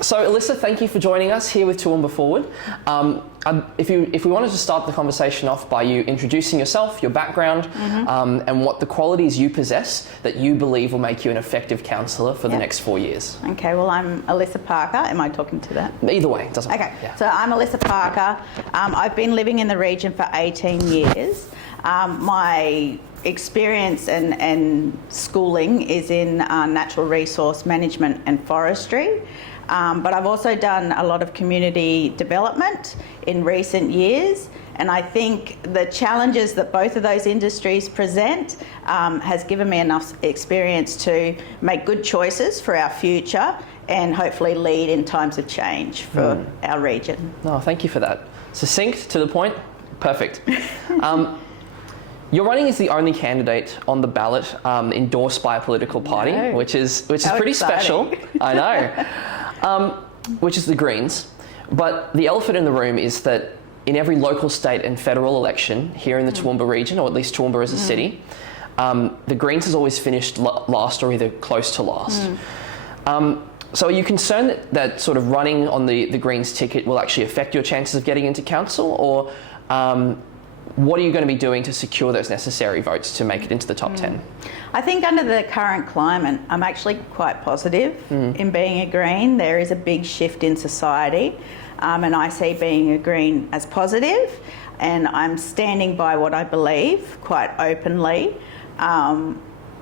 So Alyssa, thank you for joining us here with Toowooomba Forward. If we wanted to start the conversation off by you introducing yourself, your background, and what the qualities you possess that you believe will make you an effective counsellor for the next 4 years. Okay, well, I'm Elissa Parker. Am I talking to that? Either way, it doesn't matter. Okay, Yeah. so I'm Elissa Parker. I've been living in the region for 18 years. My experience and schooling is in natural resource management and forestry. But I've also done a lot of community development in recent years, and I think the challenges that both of those industries present has given me enough experience to make good choices for our future and hopefully lead in times of change for our region. Oh, thank you for that. Succinct, to the point, perfect. You're running as the only candidate on the ballot endorsed by a political party, which is pretty special. I know. Which is the Greens. But the elephant in the room is that in every local, state and federal election here in the Toowooomba region, or at least Toowooomba as a city, the Greens has always finished last or either close to last. So are you concerned that sort of running on the Greens ticket will actually affect your chances of getting into council, or what are you going to be doing to secure those necessary votes to make it into the top 10? I think under the current climate, I'm actually quite positive in being a Green. There is a big shift in society, and I see being a Green as positive, and I'm standing by what I believe quite openly.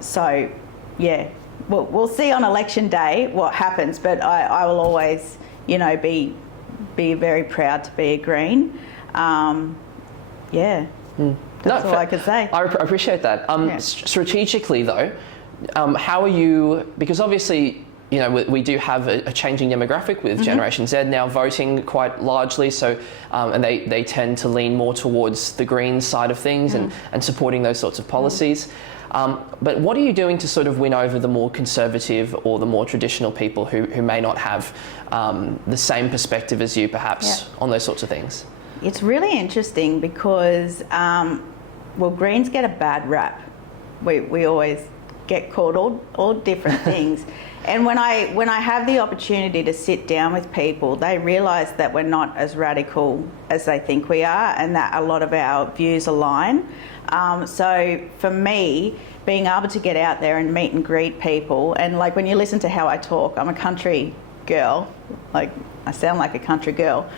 So, yeah, we'll see on election day what happens, but I will always, be very proud to be a Green. That's all I could say. I appreciate that. Strategically, though, how are you? Because obviously, we do have a changing demographic with Generation Z now voting quite largely. So, and they tend to lean more towards the Greens side of things and supporting those sorts of policies. But what are you doing to sort of win over the more conservative or the more traditional people who may not have the same perspective as you, perhaps, on those sorts of things? It's really interesting because, Greens get a bad rap. We always get called all different things. And when I have the opportunity to sit down with people, they realise that we're not as radical as they think we are, and that a lot of our views align. So for me, being able to get out there and meet and greet people, and like when you listen to how I talk, I'm a country girl. Like, I sound like a country girl.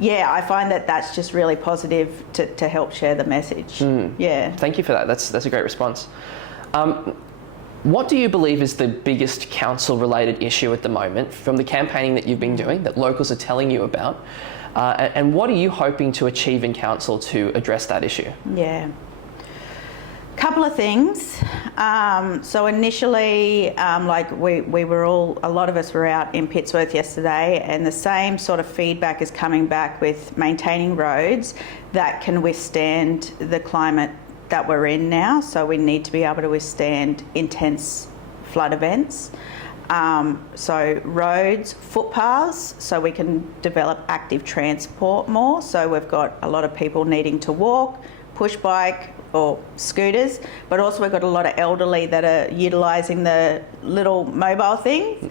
Yeah, I find that that's just really positive to help share the message. Yeah. Thank you for that. That's a great response. What do you believe is the biggest council-related issue at the moment from the campaigning that you've been doing that locals are telling you about? And what are you hoping to achieve in council to address that issue? Yeah. Couple of things. So initially, a lot of us were out in Pittsworth yesterday, and the same sort of feedback is coming back with maintaining roads that can withstand the climate that we're in now. So we need to be able to withstand intense flood events. So roads, footpaths, so we can develop active transport more. So we've got a lot of people needing to walk, push bike, or scooters, but also we've got a lot of elderly that are utilising the little mobile things.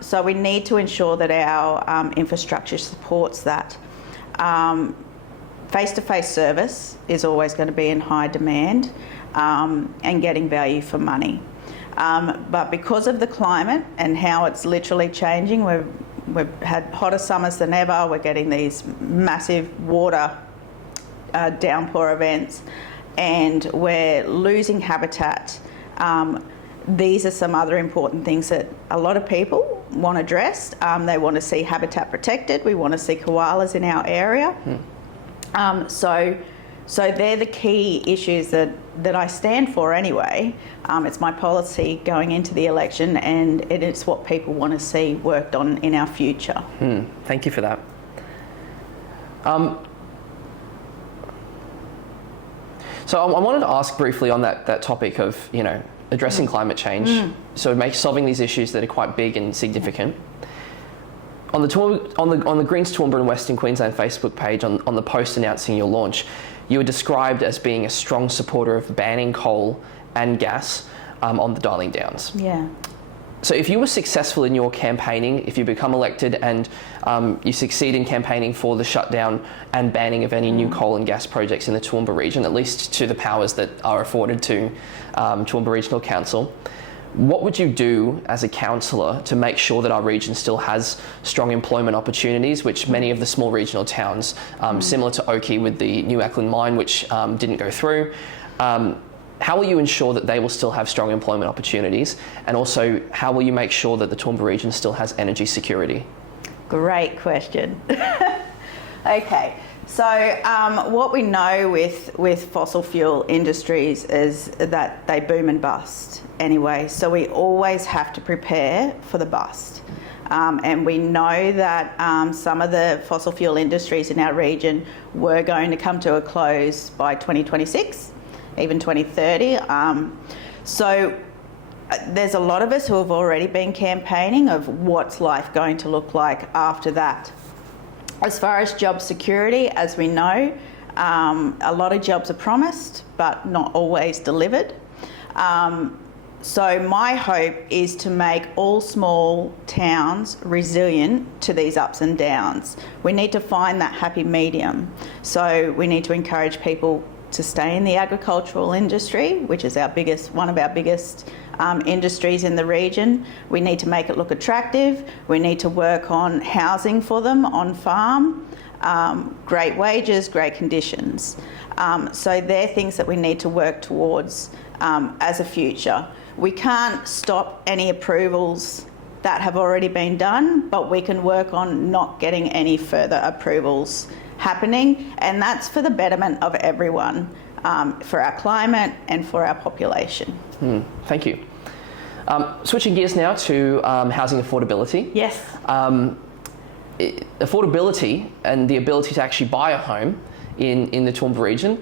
So we need to ensure that our infrastructure supports that. Face-to-face service is always going to be in high demand, and getting value for money. But because of the climate and how it's literally changing, we've had hotter summers than ever. We're getting these massive water downpour events, and we're losing habitat. These are some other important things that a lot of people want addressed. They want to see habitat protected. We want to see koalas in our area. So they're the key issues that I stand for anyway. It's my policy going into the election, and it's what people want to see worked on in our future. Thank you for that. So I wanted to ask briefly on that topic of addressing climate change, so solving these issues that are quite big and significant. On the Greens Toowooomba and Western Queensland Facebook page, on the post announcing your launch, you were described as being a strong supporter of banning coal and gas on the Darling Downs. Yeah. So if you were successful in your campaigning, if you become elected and you succeed in campaigning for the shutdown and banning of any new coal and gas projects in the Toowooomba region, at least to the powers that are afforded to Toowooomba Regional Council, what would you do as a councillor to make sure that our region still has strong employment opportunities, which many of the small regional towns, similar to Oakey with the New Eckland mine, which didn't go through, how will you ensure that they will still have strong employment opportunities? And also, how will you make sure that the Toowooomba region still has energy security? Great question. Okay, so what we know with fossil fuel industries is that they boom and bust anyway. So we always have to prepare for the bust. And we know that some of the fossil fuel industries in our region were going to come to a close by 2026. Even 2030. So there's a lot of us who have already been campaigning of what's life going to look like after that. As far as job security, as we know, a lot of jobs are promised but not always delivered. So my hope is to make all small towns resilient to these ups and downs. We need to find that happy medium. So we need to encourage people to stay in the agricultural industry, which is one of our biggest industries in the region. We need to make it look attractive. We need to work on housing for them on farm, great wages, great conditions. So they're things that we need to work towards as a future. We can't stop any approvals that have already been done, but we can work on not getting any further approvals happening, and that's for the betterment of everyone, for our climate and for our population. Thank you. Switching gears now to housing affordability. Yes. Affordability and the ability to actually buy a home in the Toowooomba region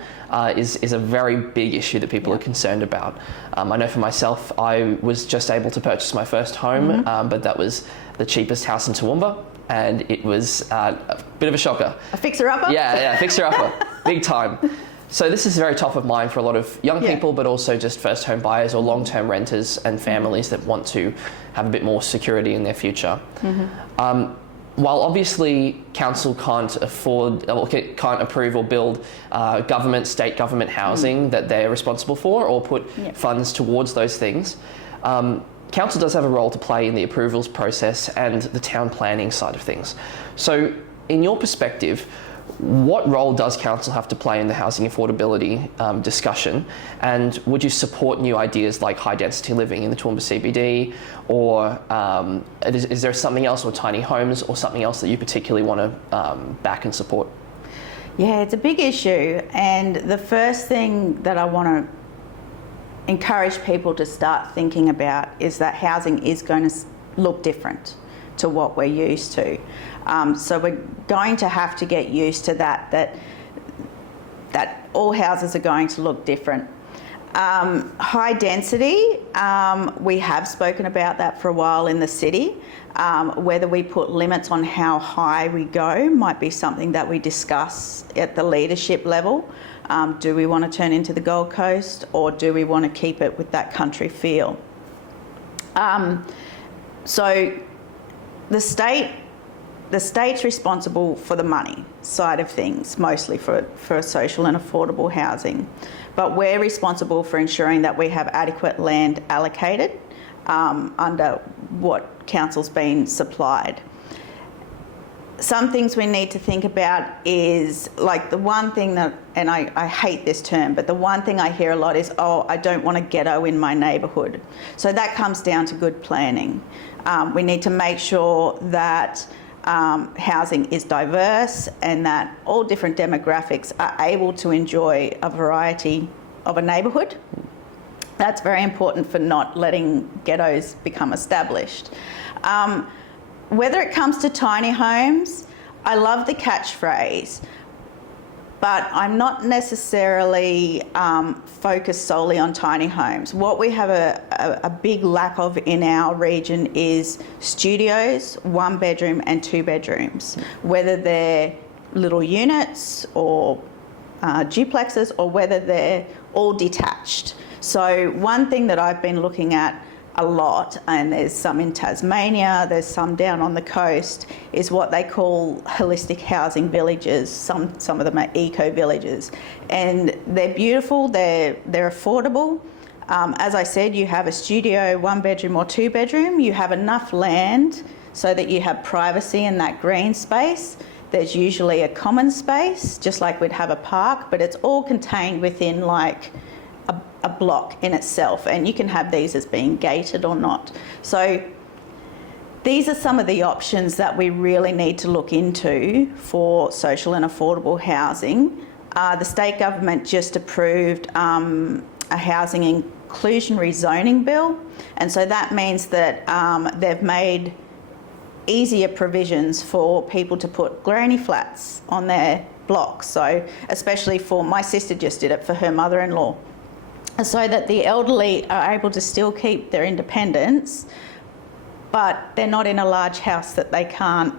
is a very big issue that people are concerned about. I know for myself, I was just able to purchase my first home, but that was the cheapest house in Toowooomba. And it was a bit of a shocker. A fixer-upper? Yeah, fixer-upper, big time. So this is very top of mind for a lot of young people, but also just first home buyers or long-term renters and families that want to have a bit more security in their future. While obviously council can't approve or build state government housing that they're responsible for or put funds towards those things, council does have a role to play in the approvals process and the town planning side of things. So in your perspective, what role does council have to play in the housing affordability discussion? And would you support new ideas like high density living in the Toowooomba CBD, or is there something else, or tiny homes, or something else that you particularly want to back and support? Yeah, it's a big issue, and the first thing that I want to encourage people to start thinking about is that housing is going to look different to what we're used to. So we're going to have to get used to that all houses are going to look different. High density, we have spoken about that for a while in the city. Whether we put limits on how high we go might be something that we discuss at the leadership level. Do we want to turn into the Gold Coast, or do we want to keep it with that country feel? So the state's responsible for the money side of things, mostly for social and affordable housing. But we're responsible for ensuring that we have adequate land allocated under what council's been supplied. Some things we need to think about is, like, the one thing that, and I hate this term, but the one thing I hear a lot is, oh, I don't want a ghetto in my neighbourhood. So that comes down to good planning. We need to make sure that housing is diverse and that all different demographics are able to enjoy a variety of a neighbourhood. That's very important for not letting ghettos become established. Whether it comes to tiny homes, I love the catchphrase, but I'm not necessarily focused solely on tiny homes. What we have a big lack of in our region is studios, 1 bedroom and 2 bedrooms, whether they're little units or duplexes, or whether they're all detached. So one thing that I've been looking at a lot, and there's some in Tasmania, there's some down on the coast, is what they call holistic housing villages. Some of them are eco villages, and they're beautiful, they're affordable. As I said, you have a studio, 1 bedroom or 2 bedroom, you have enough land so that you have privacy in that green space. There's usually a common space, just like we'd have a park, but it's all contained within like a block in itself, and you can have these as being gated or not. So these are some of the options that we really need to look into for social and affordable housing. The state government just approved a housing inclusionary zoning bill, and so that means that they've made easier provisions for people to put granny flats on their blocks. So especially for, my sister just did it for her mother-in-law, so that the elderly are able to still keep their independence, but they're not in a large house that they can't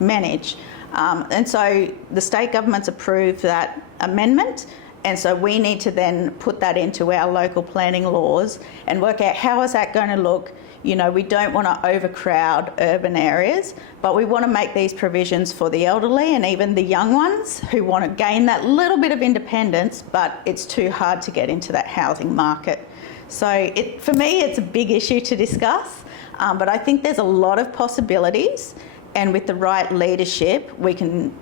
manage. And so the state government's approved that amendment, and so we need to then put that into our local planning laws and work out how is that going to look. You know, we don't want to overcrowd urban areas, but we want to make these provisions for the elderly and even the young ones who want to gain that little bit of independence, but it's too hard to get into that housing market. So for me, it's a big issue to discuss, but I think there's a lot of possibilities, and with the right leadership, we can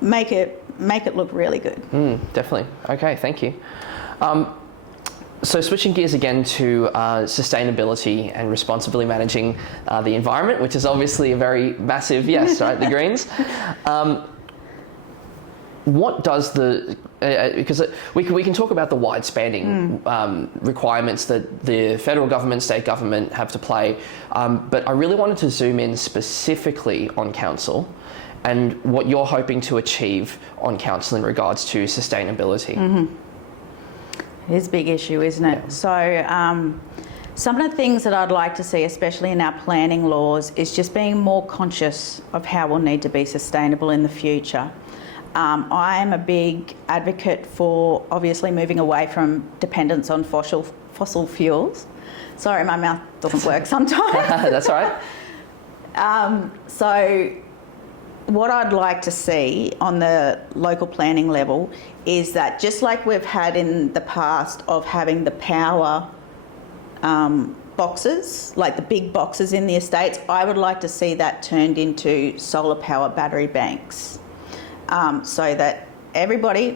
make it look really good. Definitely. Okay, thank you. So switching gears again to sustainability and responsibly managing the environment, which is obviously a very massive yes, right? The Greens. What does because we can talk about the wide-spanning requirements that the federal government, state government have to play, but I really wanted to zoom in specifically on council and what you're hoping to achieve on council in regards to sustainability. It is a big issue, isn't it? Yeah. So some of the things that I'd like to see, especially in our planning laws, is just being more conscious of how we'll need to be sustainable in the future. I am a big advocate for obviously moving away from dependence on fossil fuels. Sorry, my mouth doesn't work sometimes. That's all right. So what I'd like to see on the local planning level is that, just like we've had in the past of having the power boxes, like the big boxes in the estates, I would like to see that turned into solar power battery banks, so that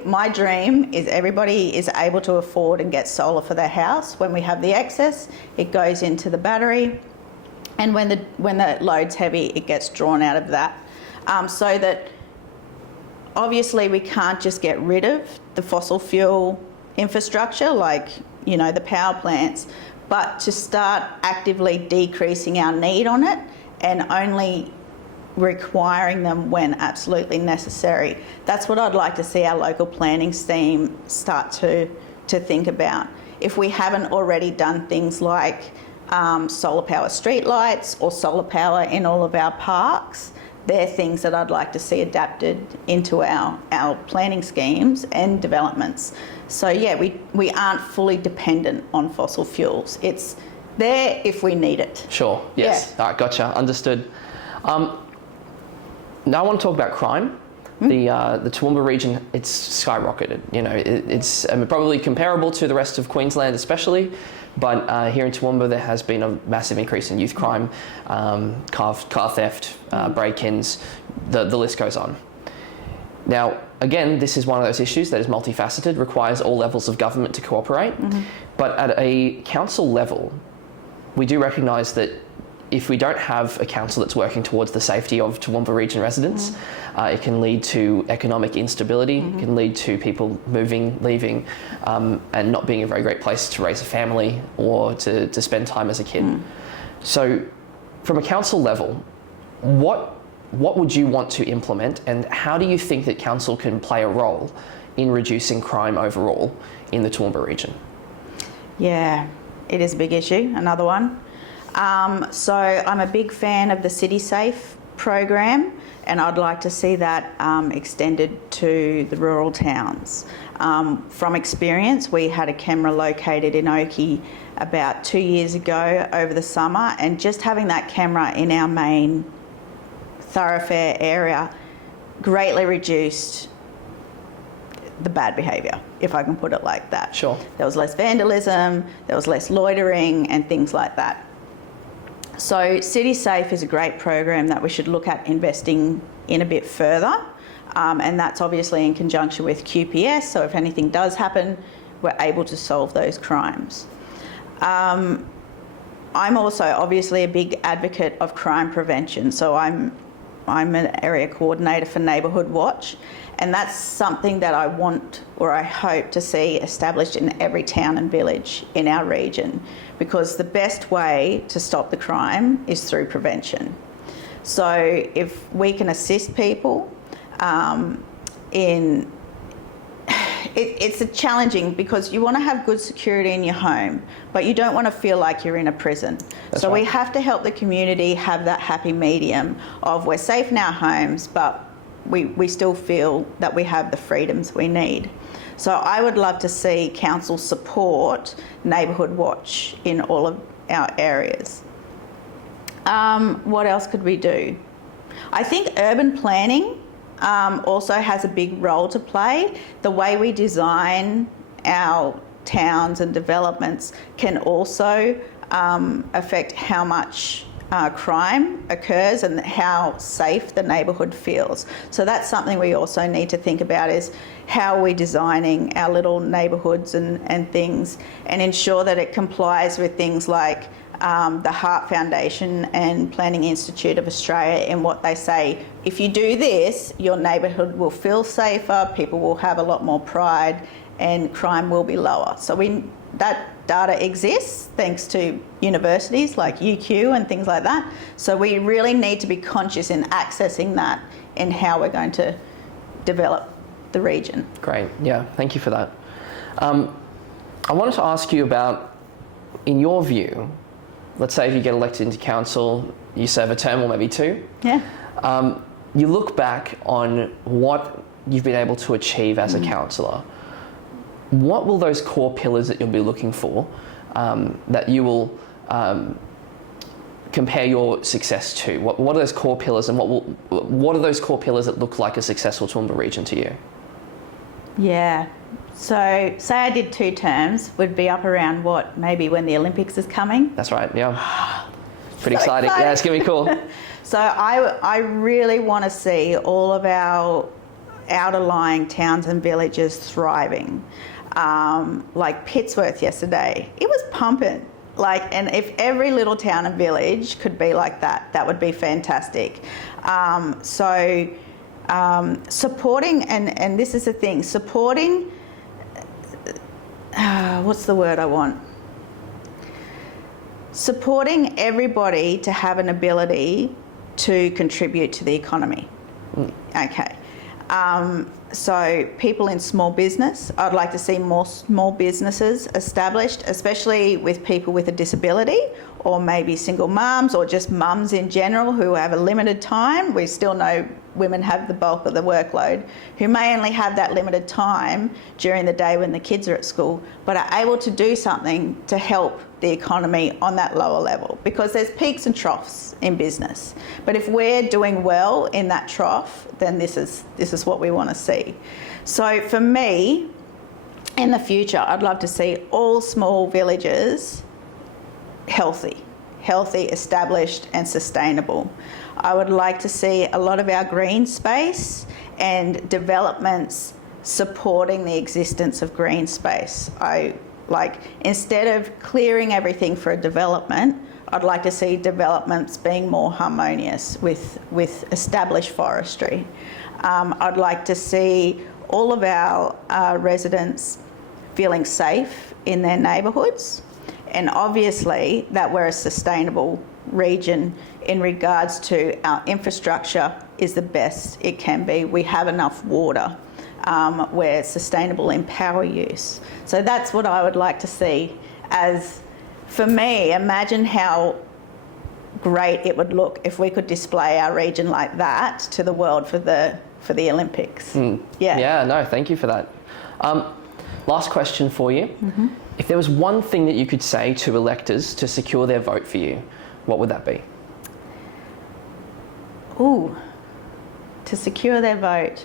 my dream is everybody is able to afford and get solar for their house. When we have the excess, it goes into the battery, and when the load's heavy, it gets drawn out of that. So that obviously we can't just get rid of the fossil fuel infrastructure, like, you know, the power plants, but to start actively decreasing our need on it and only requiring them when absolutely necessary. That's what I'd like to see our local planning team start to think about. If we haven't already done things like solar power streetlights or solar power in all of our parks, they're things that I'd like to see adapted into our planning schemes and developments. So yeah, we aren't fully dependent on fossil fuels. It's there if we need it. Sure, yes. Yeah. All right, gotcha, understood. Now I want to talk about crime. The Toowooomba region, it's skyrocketed. You know, it's probably comparable to the rest of Queensland especially, but here in Toowooomba there has been a massive increase in youth crime, car theft, break-ins, the list goes on. Now, again, this is one of those issues that is multifaceted, requires all levels of government to cooperate, but at a council level, we do recognise that if we don't have a council that's working towards the safety of Toowooomba region residents, it can lead to economic instability, it can lead to people moving, leaving, and not being a very great place to raise a family or to spend time as a kid. So from a council level, what would you want to implement, and how do you think that council can play a role in reducing crime overall in the Toowooomba region? Yeah, it is a big issue, another one. So I'm a big fan of the City Safe program, and I'd like to see that extended to the rural towns. From experience, we had a camera located in Oakey about 2 years ago over the summer, and just having that camera in our main thoroughfare area greatly reduced the bad behaviour, if I can put it like that. Sure. There was less vandalism, there was less loitering and things like that. So City Safe is a great program that we should look at investing in a bit further, and that's obviously in conjunction with QPS, so if anything does happen, we're able to solve those crimes. I'm also obviously a big advocate of crime prevention, so I'm an area coordinator for Neighbourhood Watch, and that's something that I want, or I hope to see established in every town and village in our region, because the best way to stop the crime is through prevention. So if we can assist people it's challenging because you want to have good security in your home, but you don't want to feel like you're in a prison. That's so right. we have to help the community have that happy medium of we're safe in our homes, but we still feel that we have the freedoms we need. So I would love to see council support Neighbourhood Watch in all of our areas. What else could we do? I think urban planning also has a big role to play. The way we design our towns and developments can also affect how much crime occurs and how safe the neighbourhood feels. So that's something we also need to think about, is how are we designing our little neighbourhoods and things, and ensure that it complies with things like the Heart Foundation and Planning Institute of Australia, in what they say, if you do this, your neighbourhood will feel safer, people will have a lot more pride, and crime will be lower. So that data exists thanks to universities like UQ and things like that. So we really need to be conscious in accessing that in how we're going to develop the region. Great, yeah, thank you for that. I wanted to ask you about, in your view, let's say if you get elected into council, you serve a term or maybe two. Yeah. You look back on what you've been able to achieve as a councillor. What will those core pillars that you'll be looking for, that you will compare your success to? What are those core pillars, and what are those core pillars that look like a successful Toowooomba region to you? Yeah. So say I did 2 terms, would be up around what, maybe when the Olympics is coming? That's right, yeah. Pretty So exciting. Yeah, it's going to be cool. So I really want to see all of our outer-lying towns and villages thriving. Like Pittsworth yesterday, it was pumping. And if every little town and village could be like that, that would be fantastic. Supporting, and this is the thing, supporting, what's the word I want? Supporting everybody to have an ability to contribute to the economy. Okay. So people in small business, I'd like to see more small businesses established, especially with people with a disability, or maybe single mums, or just mums in general who have a limited time. We still know women have the bulk of the workload, who may only have that limited time during the day when the kids are at school, but are able to do something to help the economy on that lower level, because there's peaks and troughs in business. But if we're doing well in that trough, then this is what we want to see. So for me, in the future, I'd love to see all small villages healthy, established and sustainable. I would like to see a lot of our green space and developments supporting the existence of green space. Instead of clearing everything for a development, I'd like to see developments being more harmonious with established forestry. I'd like to see all of our residents feeling safe in their neighbourhoods, and obviously that we're a sustainable region in regards to our infrastructure is the best it can be. We have enough water. We're sustainable in power use. So that's what I would like to see. As for me, imagine how great it would look if we could display our region like that to the world for the Olympics. Yeah, no, thank you for that. Last question for you. If there was one thing that you could say to electors to secure their vote for you, what would that be? Ooh, to secure their vote.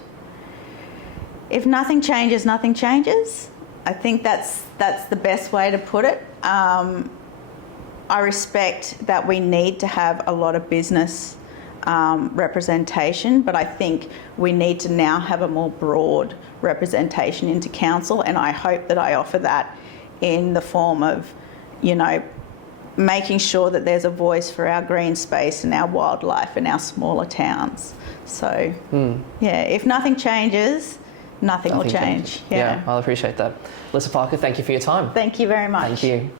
If nothing changes, nothing changes. I think that's the best way to put it. I respect that we need to have a lot of business representation, but I think we need to now have a more broad representation into council, and I hope that I offer that in the form of, making sure that there's a voice for our green space and our wildlife and our smaller towns. So, if nothing changes, nothing will change. Yeah, I'll appreciate that. Elissa Parker, thank you for your time. Thank you very much. Thank you.